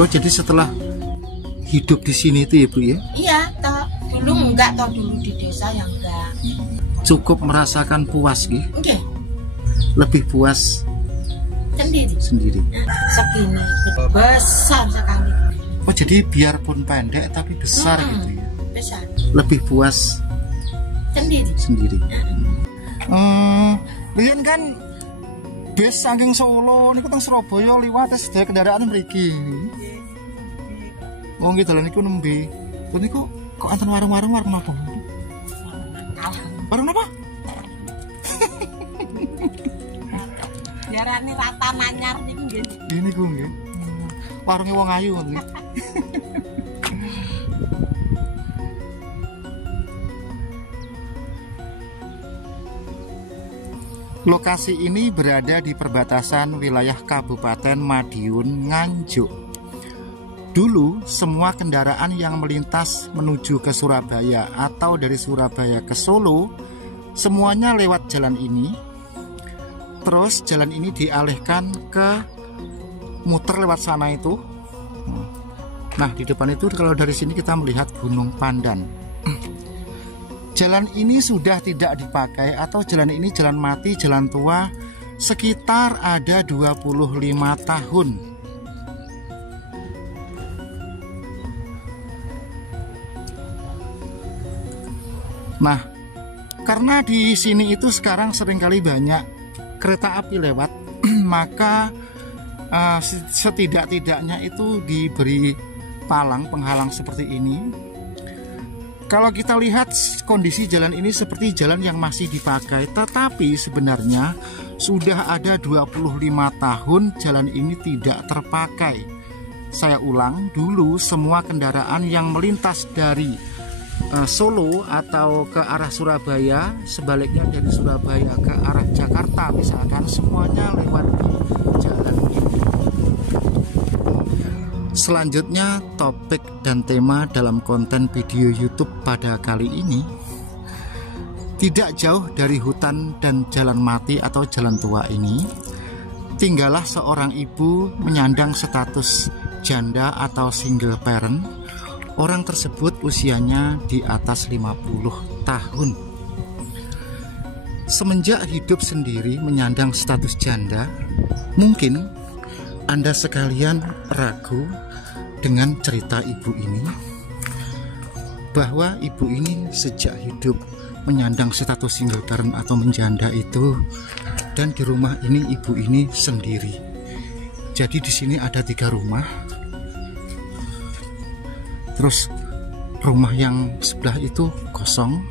Oh, jadi setelah hidup di sini itu ya Bu ya? Iya, toh dulu enggak, toh dulu di desa yang enggak. Cukup merasakan puas gitu? Oke. Lebih puas sendiri. Segini besar sekali. Oh, jadi biarpun pendek tapi besar gitu ya? Besar. Lebih puas sendiri. Lian kan bis saking Solo niku teng Surabaya liwat sedaya kendaraan mriki. Oh nggih dalan niku nembe. Terus niku kok anten warung-warung apa? Warung apa? Diarani rata manyar niku nggih. Ini ku nggih. Warunge wong ayu nggih. Lokasi ini berada di perbatasan wilayah Kabupaten Madiun, Nganjuk. Dulu, semua kendaraan yang melintas menuju ke Surabaya atau dari Surabaya ke Solo, semuanya lewat jalan ini. Terus jalan ini dialihkan ke muter lewat sana itu. Nah, di depan itu kalau dari sini kita melihat Gunung Pandan. Jalan ini sudah tidak dipakai atau jalan ini jalan mati, jalan tua sekitar ada 25 tahun. Nah, karena di sini itu sekarang seringkali banyak kereta api lewat, maka setidak-tidaknya itu diberi palang penghalang seperti ini. Kalau kita lihat kondisi jalan ini seperti jalan yang masih dipakai, tetapi sebenarnya sudah ada 25 tahun jalan ini tidak terpakai. Saya ulang, dulu semua kendaraan yang melintas dari Solo atau ke arah Surabaya, sebaliknya dari Surabaya ke arah Jakarta misalkan, semuanya lewat jalan ini. Selanjutnya, topik dan tema dalam konten video YouTube pada kali ini tidak jauh dari hutan dan jalan mati atau jalan tua ini. Tinggallah seorang ibu menyandang status janda atau single parent. Orang tersebut usianya di atas 50 tahun. Semenjak hidup sendiri menyandang status janda, mungkin Anda sekalian ragu dengan cerita ibu ini, bahwa ibu ini sejak hidup menyandang status single parent atau menjanda itu, dan di rumah ini ibu ini sendiri. Jadi di sini ada 3 rumah. Terus rumah yang sebelah itu kosong.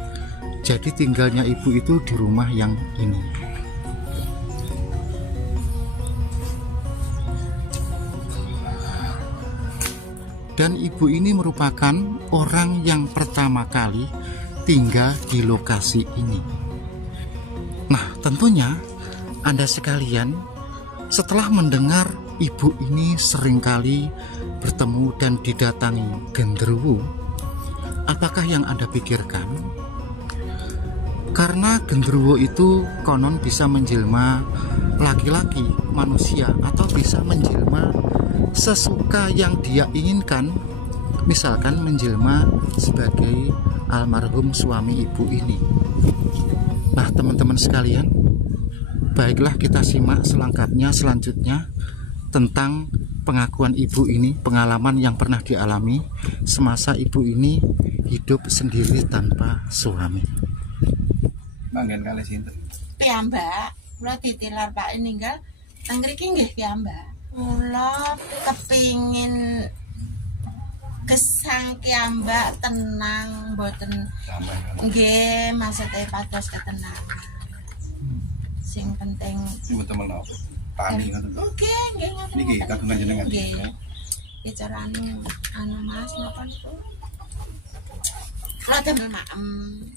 Jadi tinggalnya ibu itu di rumah yang ini. Dan ibu ini merupakan orang yang pertama kali tinggal di lokasi ini. Nah, tentunya Anda sekalian setelah mendengar ibu ini seringkali bertemu dan didatangi genderuwo, apakah yang Anda pikirkan? Karena genderuwo itu konon bisa menjelma laki-laki, manusia, atau bisa menjelma sesuka yang dia inginkan, misalkan menjelma sebagai almarhum suami ibu ini. Nah, teman-teman sekalian, baiklah kita simak selengkapnya selanjutnya tentang pengakuan ibu ini, pengalaman yang pernah dialami semasa ibu ini hidup sendiri tanpa suami. Manggen kali sinten? Piyambak, kula ditilar Pak ninggal teng mriki nggih piyambak. Kula kepingin gesang piyambak tenang mboten nggih, maksudnya pados ketenangan. Sing penting mboten menapa. Tani ngoten. Nggih, nggih ngoten. Niki kagungan jenengan. Nggih. Bicara anu Mas napa niku? Kula demel maem.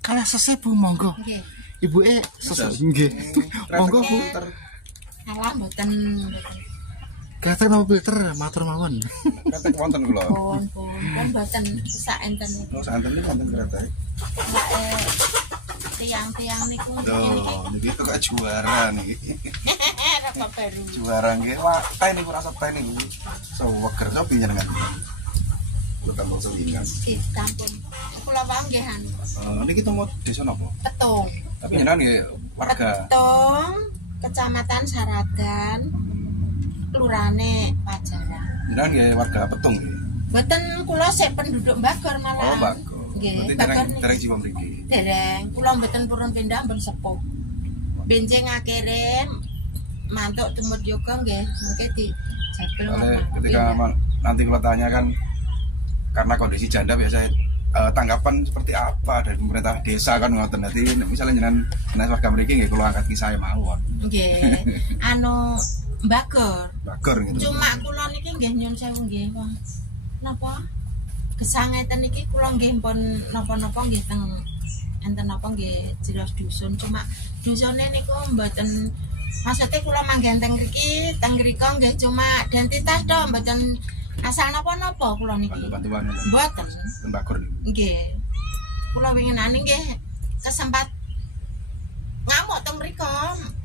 Kalah sesebu monggo. Nggih. Ibuke sesebu nggih. Monggo Bu. Alah mboten. Kretek napa filter matur mawon. Kretek wonten kula. Pun mboten sak enten niku. Oh, santen niku wonten kretek. Tiang-tiang niku Loh, niki kok juara niki. rokok baru. Juara nggih. Wah, teh niku rasa teh niku. Seweger kopi jenengan. Tambah selingan. Ditampun. Kula wae nggih anu. Niki temu desa napa? Petung. Tapi jenengan nggih warga Petung, Kecamatan Saragan, Kelurane Pajaran. jenengan nggih warga Petung nggih. Mboten kula sik penduduk Bagor malah. Oh, bagus. Nggih, Berarti dereng jiwa mriki. dereng. Kula mboten purun pindah mbon sepuh. Benjing akhire mantuk tumut yoga nggih, mengke dijabel Ketika nanti kalau tanya kan karena kondisi janda biasa tanggapan seperti apa dari pemerintah desa kan ngoten. Dadi misalnya jenengan warga mriki nggih kula angkat kisah mawon. Nggih. Anu Bagor. Bagor gitu. Cuma kula niki nggih nyun sewu nggih, Wong. Napa? Gesang ngeten iki kula nggih pun napa-napa nggih teng enten napa nggih jelas dusun. Cuma dusune niku mboten maksudnya kula manggen teng mriki, teng mriko nggih cuma identitas to mboten asal napa-napa kula niki. Bantu-bantuan Mboten. ten Bagor niku. Nggih. Kula winginane nggih kesempat ngamuk teng mriko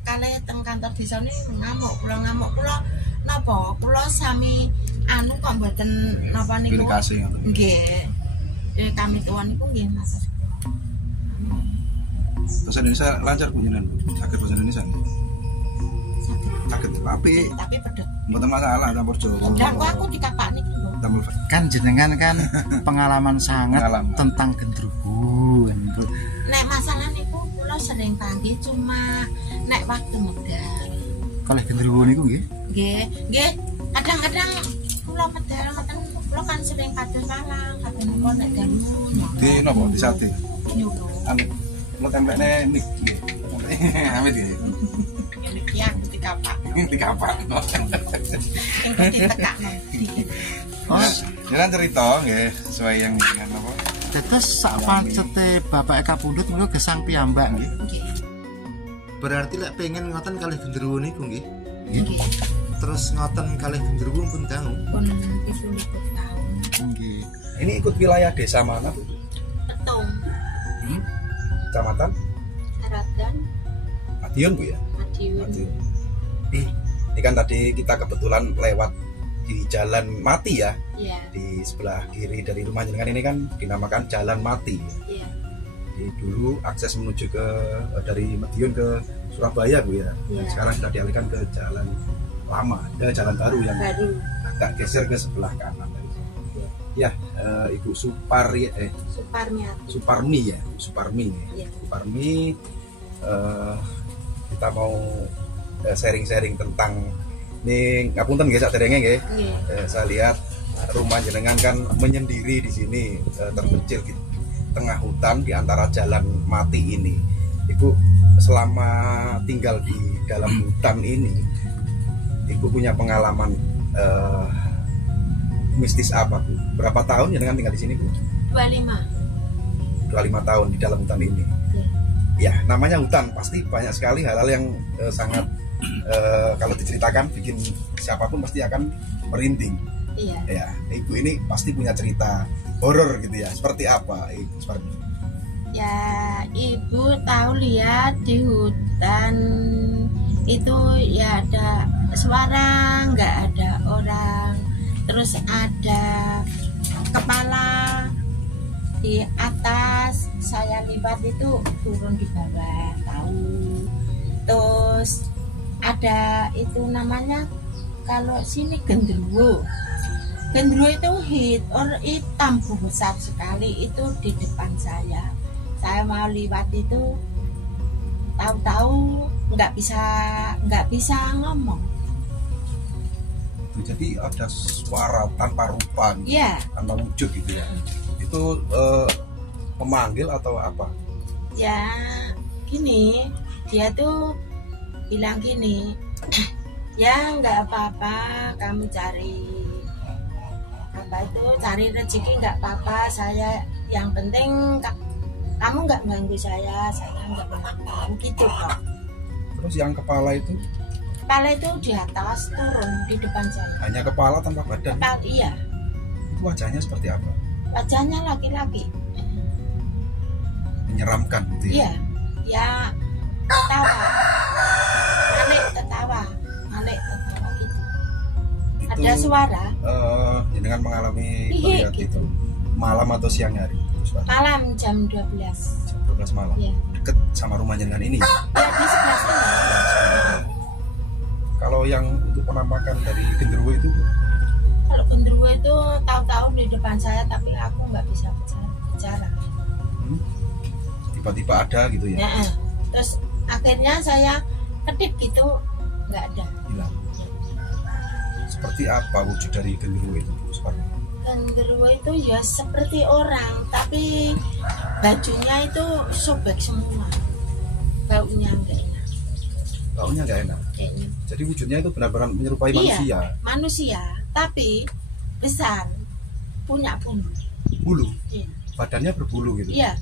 kalih teng kantor desa ini ngamuk kula napa kula sami anu kok mboten napa niku Komunikasi ngoten. nggih kami tuan niku nggih Mas Bahasa Indonesia lancar Bu jenengan. Saged bahasa Indonesia. Saged tapi pedet mboten masalah campur Jawa. dan aku dikapak niki lho Tambah Kan jenengan kan pengalaman sangat Pengalaman. tentang gendruwo kan. nek masalah niku kula sering panggih cuma nek waktu medal Kalih gendruwo niku nggih. nggih kadang-kadang kula medal ngoten kula kan sering kados malang kadang kula nek dalu di napa di sate. nyuruh Anu kula templekne nik nggih. Amit nggih. ini kian dikapak Dikapak. engko ditekakno Oh, Jangan cerita nggih sesuai yang dengan apa? tetes sak pancete Bapak Kapundhut niku gesang piyambak nggih. nggih Berarti lek pengen ngoten kalih gendruwo niku nggih. nggih Terus ngoten kalih gendruwo pun dangu. pun 70 tahun Nggih. Ini ikut wilayah desa mana Bu? petung Kecamatan Saragan Madiun Bu ya? Madiun Madiun. Ini kan tadi kita kebetulan lewat di Jalan Mati ya, iya di sebelah kiri dari rumah jenengan ini kan dinamakan Jalan Mati. iya Jadi dulu akses menuju ke dari Madiun ke Surabaya Bu ya. Dan Iya. sekarang sudah dialihkan ke jalan lama, ke jalan baru yang baru agak geser ke sebelah kanan. Ya, Ibu Suparmi Suparmiati ya, Suparmi. iya Suparmi, kita mau sharing-sharing tentang ini ngapunten nggih saderenge nggih. nggih Saya lihat rumah jenengan kan menyendiri di sini, terpencil di tengah hutan di antara jalan mati ini. Ibu selama tinggal di dalam hutan ini, Ibu punya pengalaman mistis apa Bu? Berapa tahun jenengan tinggal di sini Bu? 25 25 tahun di dalam hutan ini. Ya, namanya hutan pasti banyak sekali hal-hal yang sangat kalau diceritakan bikin siapapun pasti akan merinding. iya Ya, Ibu ini pasti punya cerita horor gitu ya. Seperti apa Ibu Suparmi? ya ibu tahu lihat di hutan itu ya ada suara nggak ada orang terus ada kepala di atas saya lihat itu turun di bawah tahu terus ada itu namanya kalau sini gendruwo itu hitam besar sekali itu di depan saya mau liwat itu tahu-tahu nggak bisa ngomong Jadi ada suara tanpa rupa, gitu, ya tanpa wujud gitu ya. Itu memanggil atau apa? ya gini dia tuh bilang gini ya nggak apa-apa kamu cari rezeki nggak apa-apa saya yang penting kamu nggak ganggu saya nggak ganggu gitu kok. Terus yang kepala itu Di atas turun di depan saya hanya kepala tanpa badan. iya Itu wajahnya seperti apa? wajahnya laki-laki Menyeramkan gitu ya. iya ya ketawa aneh ketawa ada suara. Dengan mengalami Iya, melihat gitu. itu malam atau siang hari? Malam jam 12. Jam 12 malam. Iya. Deket sama rumah jenengan ini. Ya di sebelah sana. Kalau yang untuk penampakan dari genderuwo itu, Kalau genderuwo itu tahu-tahu di depan saya, tapi aku nggak bisa bicara. tiba-tiba ada gitu ya? Nah, terus akhirnya saya kedip gitu, nggak ada. Hilang. Seperti apa wujud dari genderuwo itu? Seperti Genderuwo itu ya seperti orang, tapi bajunya itu sobek semua, baunya nggak enak baunya nggak enak. kayaknya. Jadi wujudnya itu benar-benar menyerupai manusia. Manusia, tapi besar, punya bulu. Bulu, Iya, badannya berbulu gitu. iya,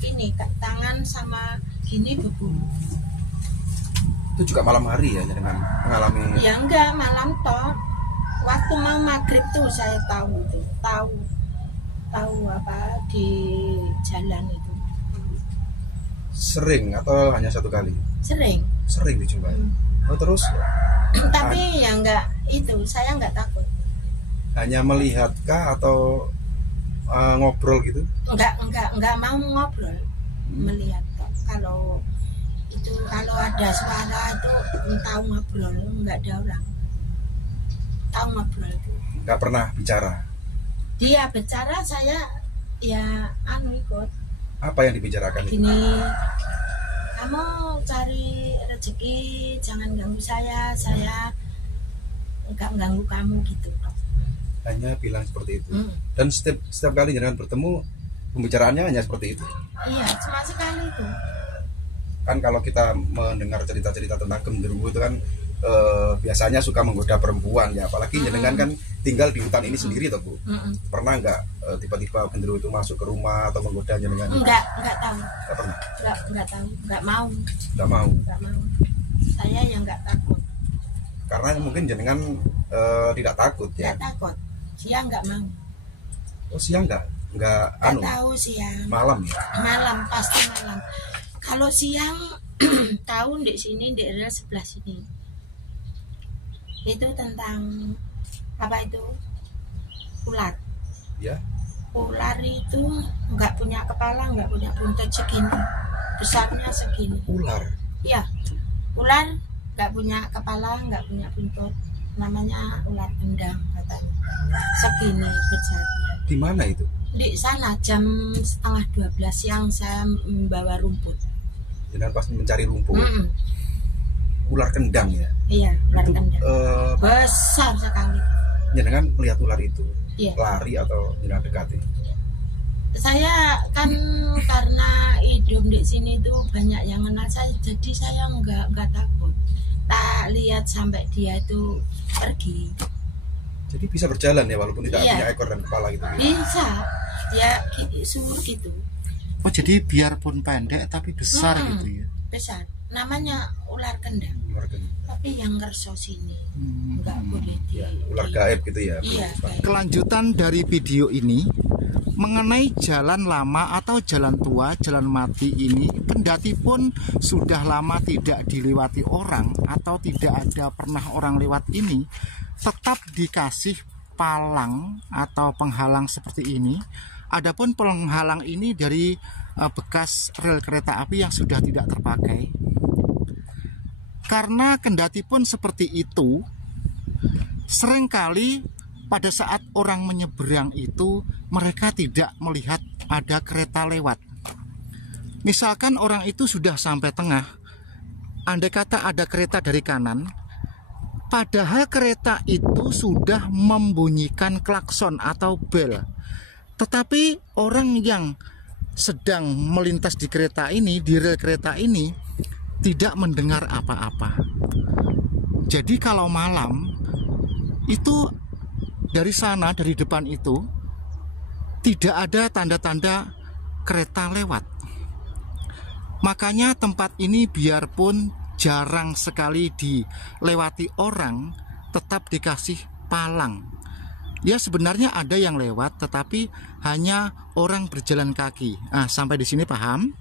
ini tangan sama gini berbulu. Itu juga malam hari ya dengan mengalami. Ya enggak, malam toh. Waktu mau maghrib tuh saya tahu apa di jalan itu. Sering atau hanya satu kali? Sering. Sering dijumpai. Oh, terus Tapi ya enggak itu, saya enggak takut. hanya melihatkah atau ngobrol gitu? Enggak mau ngobrol, melihat toh. Kalau ada suara itu tahu ngobrol, enggak ada orang. Tahu ngobrol itu. Nggak pernah bicara. Dia bicara, saya ya ikut. Apa yang dibicarakan itu? Gini, kamu cari rezeki, jangan ganggu saya enggak ganggu kamu gitu. Hanya bilang seperti itu. Dan setiap kali jangan bertemu, pembicaraannya hanya seperti itu. Iya, cuma sekali itu. Kan kalau kita mendengar cerita-cerita tentang genderuwo itu kan biasanya suka menggoda perempuan ya, apalagi jenengan kan tinggal di hutan ini sendiri toh Bu. Pernah nggak tiba-tiba genderuwo itu masuk ke rumah atau menggoda jenengan? Enggak tahu. Nggak pernah. Enggak tahu, enggak mau. Nggak mau. Enggak mau. Saya yang enggak takut. Karena mungkin jenengan tidak takut ya. Enggak takut. Siang enggak mau. Oh, siang nggak Enggak tahu siang. malam ya. Malam, pasti malam. Kalau siang tahu di sini, di area sebelah sini. Itu tentang apa itu? Ular. Ya. Ular itu nggak punya kepala, nggak punya buntut segini, besarnya segini. Ular. Iya, ular nggak punya kepala, nggak punya buntut, namanya ular kendang katanya. Segini besarnya. Di mana itu? Di sana jam 11:30 siang saya membawa rumput. Jenengan pas mencari rumput. Ular kendang ya. Iya, ular Itu, kendang. Besar sekali. Jenengan melihat ular itu. Iya. Lari atau jenengan dekati? Saya kan karena hidup di sini tuh banyak yang kenal saya, jadi saya nggak takut. Tak lihat sampai dia itu pergi. Jadi bisa berjalan ya walaupun tidak Iya. punya ekor dan kepala gitu. Bisa, ya sumur gitu, Oh, jadi biarpun pendek tapi besar gitu ya. besar. Namanya ular kendang, Ular kendang. tapi yang ngerso sini nggak boleh di. Ya, ular gaib gitu ya. Iya. Kelanjutan dari video ini mengenai jalan lama atau jalan tua, jalan mati ini, kendati pun sudah lama tidak dilewati orang atau tidak ada pernah orang lewat ini, tetap dikasih palang atau penghalang seperti ini. Adapun penghalang ini dari bekas rel kereta api yang sudah tidak terpakai. Karena kendati pun seperti itu, seringkali pada saat orang menyeberang itu mereka tidak melihat ada kereta lewat. Misalkan orang itu sudah sampai tengah, andai kata ada kereta dari kanan, padahal kereta itu sudah membunyikan klakson atau bel, tetapi orang yang sedang melintas di kereta ini, di rel kereta ini, tidak mendengar apa-apa. Jadi kalau malam itu dari sana, dari depan itu tidak ada tanda-tanda kereta lewat. Makanya tempat ini biarpun jarang sekali dilewati orang, tetap dikasih palang. Ya sebenarnya ada yang lewat, tetapi hanya orang berjalan kaki. Nah, sampai di sini paham?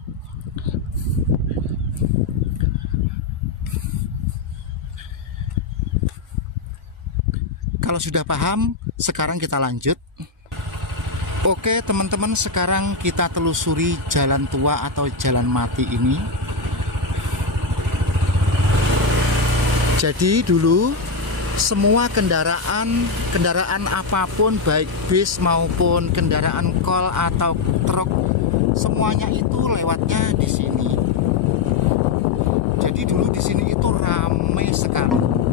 kalau sudah paham, sekarang kita lanjut. Oke teman-teman, sekarang kita telusuri jalan tua atau jalan mati ini. Jadi dulu semua kendaraan apapun, baik bis maupun kendaraan kol atau truk, semuanya itu lewatnya di sini. Jadi dulu di sini itu ramai sekali.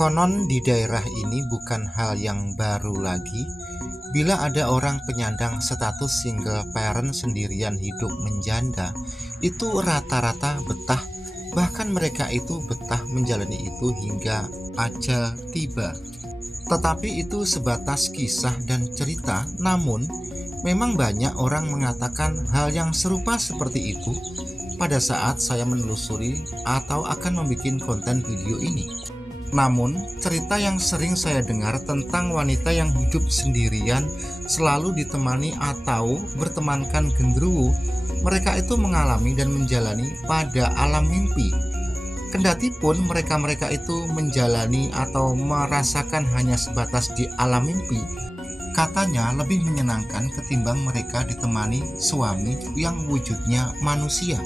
Konon di daerah ini bukan hal yang baru lagi bila ada orang penyandang status single parent sendirian hidup menjanda, itu rata-rata betah, bahkan mereka itu betah menjalani itu hingga ajal tiba. Tetapi itu sebatas kisah dan cerita, namun memang banyak orang mengatakan hal yang serupa seperti itu pada saat saya menelusuri atau akan membuat konten video ini. Namun, cerita yang sering saya dengar tentang wanita yang hidup sendirian selalu ditemani atau bertemankan genderuwo, mereka itu mengalami dan menjalani pada alam mimpi. Kendati pun mereka itu menjalani atau merasakan hanya sebatas di alam mimpi, katanya lebih menyenangkan ketimbang mereka ditemani suami yang wujudnya manusia.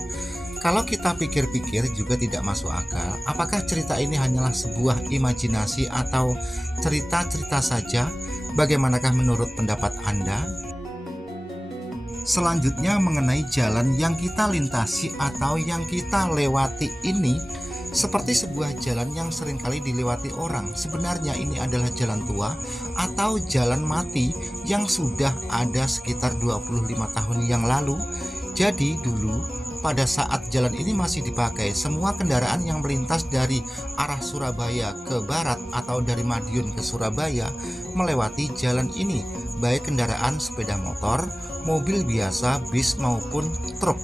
Kalau kita pikir-pikir juga tidak masuk akal, apakah cerita ini hanyalah sebuah imajinasi atau cerita-cerita saja? Bagaimanakah menurut pendapat Anda? Selanjutnya mengenai jalan yang kita lintasi atau yang kita lewati ini, seperti sebuah jalan yang seringkali dilewati orang. Sebenarnya ini adalah jalan tua atau jalan mati yang sudah ada sekitar 25 tahun yang lalu. Jadi dulu pada saat jalan ini masih dipakai, semua kendaraan yang melintas dari arah Surabaya ke barat atau dari Madiun ke Surabaya melewati jalan ini, baik kendaraan sepeda motor, mobil biasa, bis maupun truk.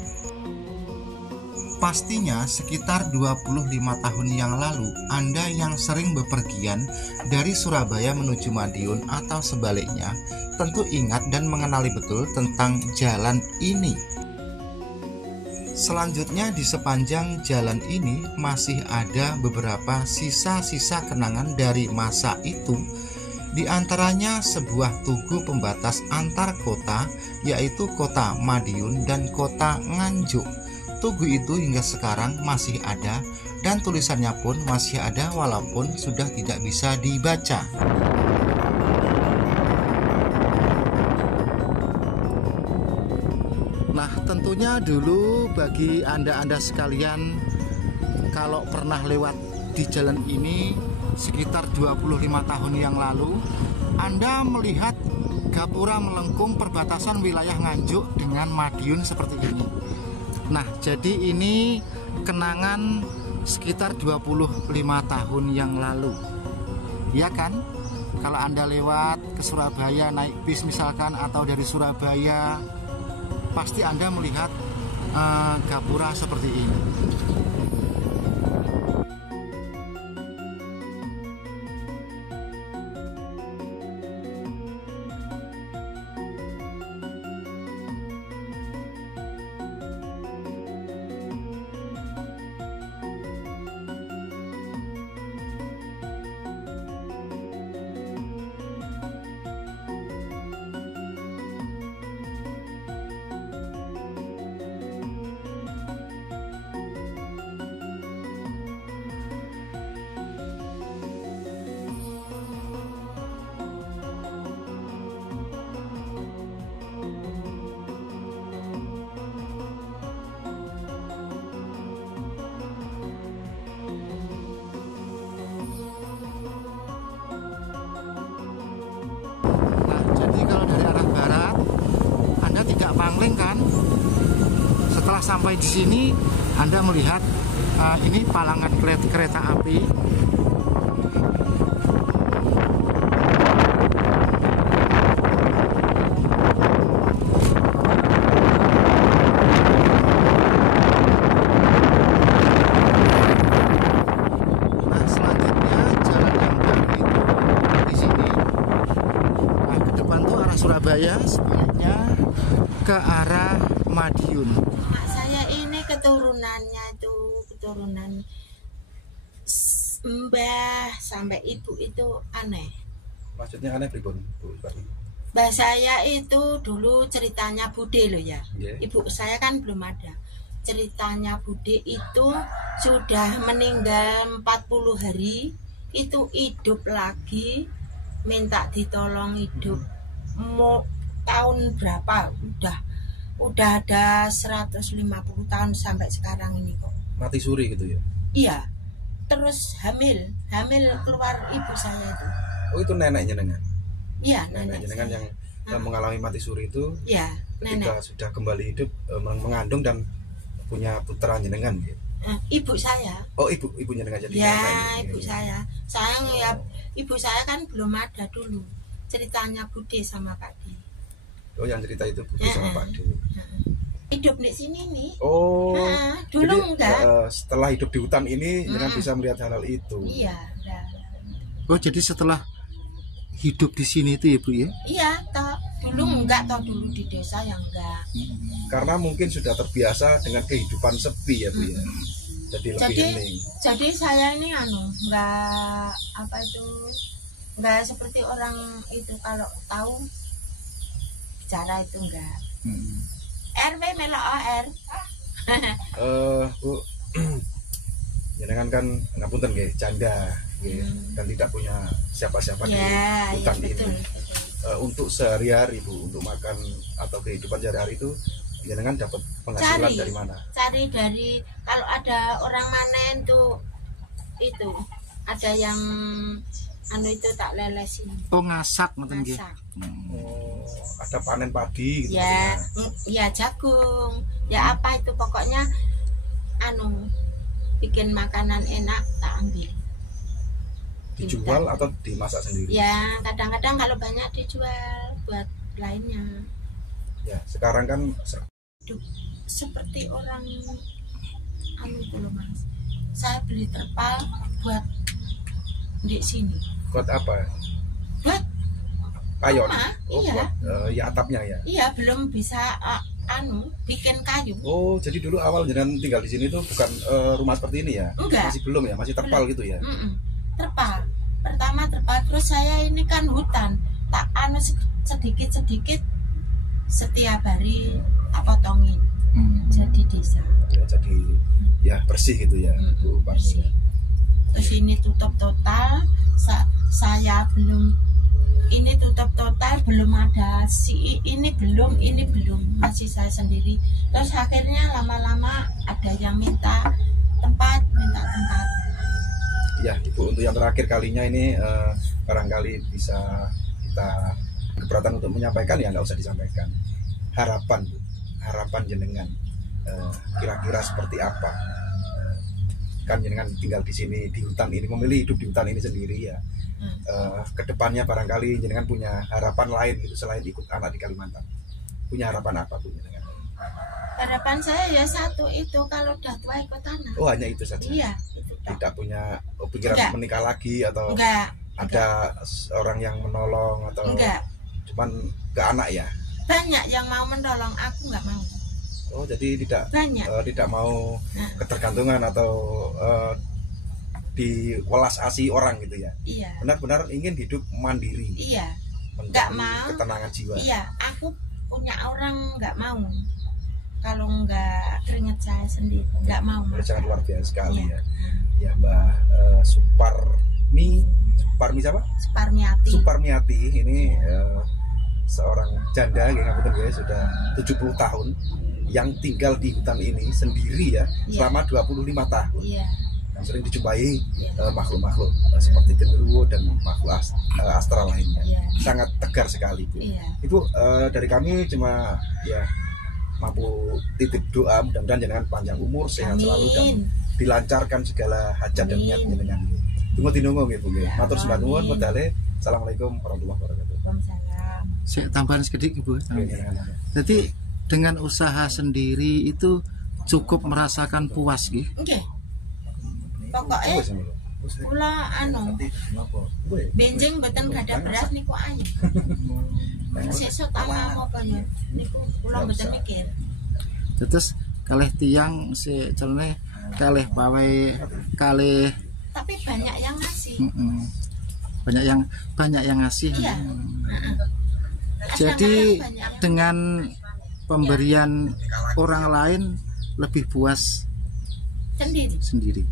Pastinya sekitar 25 tahun yang lalu, Anda yang sering bepergian dari Surabaya menuju Madiun atau sebaliknya tentu ingat dan mengenali betul tentang jalan ini. Selanjutnya di sepanjang jalan ini masih ada beberapa sisa-sisa kenangan dari masa itu. Di antaranya sebuah tugu pembatas antar kota, yaitu kota Madiun dan kota Nganjuk. Tugu itu hingga sekarang masih ada dan tulisannya pun masih ada walaupun sudah tidak bisa dibaca. Nah, tentunya dulu bagi Anda sekalian, kalau pernah lewat di jalan ini sekitar 25 tahun yang lalu, Anda melihat gapura melengkung perbatasan wilayah Nganjuk dengan Madiun seperti ini. Nah, jadi ini kenangan sekitar 25 tahun yang lalu. Ya kan? Kalau Anda lewat ke Surabaya naik bis misalkan, atau dari Surabaya, pasti Anda melihat gapura seperti ini. Pangling kan. Setelah sampai di sini, Anda melihat ini palangan kereta api. Nah, selanjutnya jalan yang baru itu di sini. Nah, ke depan tuh arah Surabaya, sebaliknya ke arah Madiun. Mak saya ini keturunannya tuh, keturunan mbah sampai ibu itu aneh. Maksudnya aneh pripun, Bu? Mbah saya itu dulu ceritanya Bude loh ya. Yeah. Ibu saya kan belum ada. Ceritanya Bude itu sudah meninggal 40 hari, itu hidup lagi, minta ditolong hidup. Mau tahun berapa? Udah ada 150 tahun sampai sekarang ini kok. Mati suri gitu ya? Iya. Terus hamil keluar ibu saya itu. Oh, itu nenek jenengan? Iya, nenek jenengan yang mengalami mati suri itu. Iya, ketika nenek sudah kembali hidup, mengandung dan punya putra jenengan gitu. Ibu saya. Oh, ibunya jenengan jadi ya, nenek. Ibu saya. Sayang ya, ibu saya kan belum ada dulu. Ceritanya Bude sama Pak D. Oh, yang cerita itu Bude sama Pak D. Hidup di sini nih. Oh. Dulu jadi, enggak. Setelah hidup di hutan ini jangan bisa melihat hal itu. Iya, Oh, jadi setelah hidup di sini itu ya Bu ya? Iya, toh dulu enggak, toh dulu di desa yang enggak. Karena mungkin sudah terbiasa dengan kehidupan sepi ya Bu ya. Jadi lebih hening. Jadi saya ini enggak apa itu, enggak seperti orang itu kalau tahu bicara itu enggak. RW melok OR. Bu, jenengan kan ngapunten nggih, janda nggih, dan tidak punya siapa-siapa di hutan ya, betul, ini. betul. Untuk sehari-hari Bu, untuk makan atau kehidupan sehari-hari itu jenengan dapat penghasilan dari mana? Cari dari kalau ada orang manen tuh itu ada yang itu tak lelesin. Oh, ngasak ngoten nggih. Oh, ada panen padi gitu ya. Ya jagung. Ya apa itu pokoknya bikin makanan enak tak ambil. Dijual atau dimasak sendiri? Ya, kadang-kadang kalau banyak dijual buat lainnya. Ya, sekarang kan seperti orang itu loh Mas. Saya beli terpal buat di sini. Buat apa? Buat kayu. Oh, iya. Buat ya atapnya ya. Iya, belum bisa bikin kayu. Oh, jadi dulu awal jenengan tinggal di sini tuh bukan rumah seperti ini ya? Enggak. Masih belum ya, masih terpal gitu ya? Terpal. Pertama terpal, terus saya ini kan hutan. Tak sedikit-sedikit setiap hari tak potongin. Jadi desa. Ya, jadi ya bersih gitu ya, Bu. Bersih. Terus ini tutup total. Saya belum ini tutup total, belum ada ini belum masih saya sendiri. Terus akhirnya lama-lama ada yang minta tempat. Ya Ibu, untuk yang terakhir kalinya ini barangkali bisa kita keberatan untuk menyampaikan, ya nggak usah disampaikan. Harapan jenengan kira-kira seperti apa? Kan jenengan tinggal di sini di hutan ini, memilih hidup di hutan ini sendiri ya. Kedepannya barangkali jenengan punya harapan lain gitu selain ikut anak di Kalimantan. Punya harapan apa Bu jenengan? Harapan saya ya satu itu, kalau udah tua ikut anak. Oh, hanya itu saja? Iya, itu. Tidak punya pikiran menikah lagi atau ada orang yang menolong atau cuman ke anak ya? Banyak yang mau menolong, aku nggak mau. Oh, jadi tidak mau ketergantungan atau diwelas asih orang gitu ya? Iya. Benar-benar ingin hidup mandiri. Iya. Nggak mau. Ketenangan jiwa. Iya, aku punya orang nggak mau. Kalau nggak keringat saya sendiri, nggak mau. Sangat luar biasa sekali ya. Ya Mbak Suparmi siapa? Suparmiati ini seorang janda sudah 70 tahun yang tinggal di hutan ini sendiri ya, selama 25 tahun. Dan sering dijumpai makhluk-makhluk seperti genderuwo dan makhluk astral lainnya. Sangat tegar sekali Bu. Ibu, dari kami cuma ya mampu titip doa mudah-mudahan jenengan panjang umur, sehat selalu dan dilancarkan segala hajat dan niat jenengan. Tunggu tinunggu nggih Bu nggih. Matur sembah nuwun medale. Assalamualaikum warahmatullahi wabarakatuh. Waalaikumsalam. Saya tambahan sedikit Bu. Jadi dengan usaha sendiri itu cukup merasakan puas nggih. Nggih. Pokoknya kula benjing mboten gadah beras niku ayu. Sesuk tambah apa ya? Niku kula mboten mikir. Terus kalih tiang si celene kalih pawai kalih tapi tapi banyak yang ngasih. Banyak yang ngasih. Iya. Jadi Kadang-kadang banyak yang dengan pemberian orang lain lebih puas sendiri. sendiri.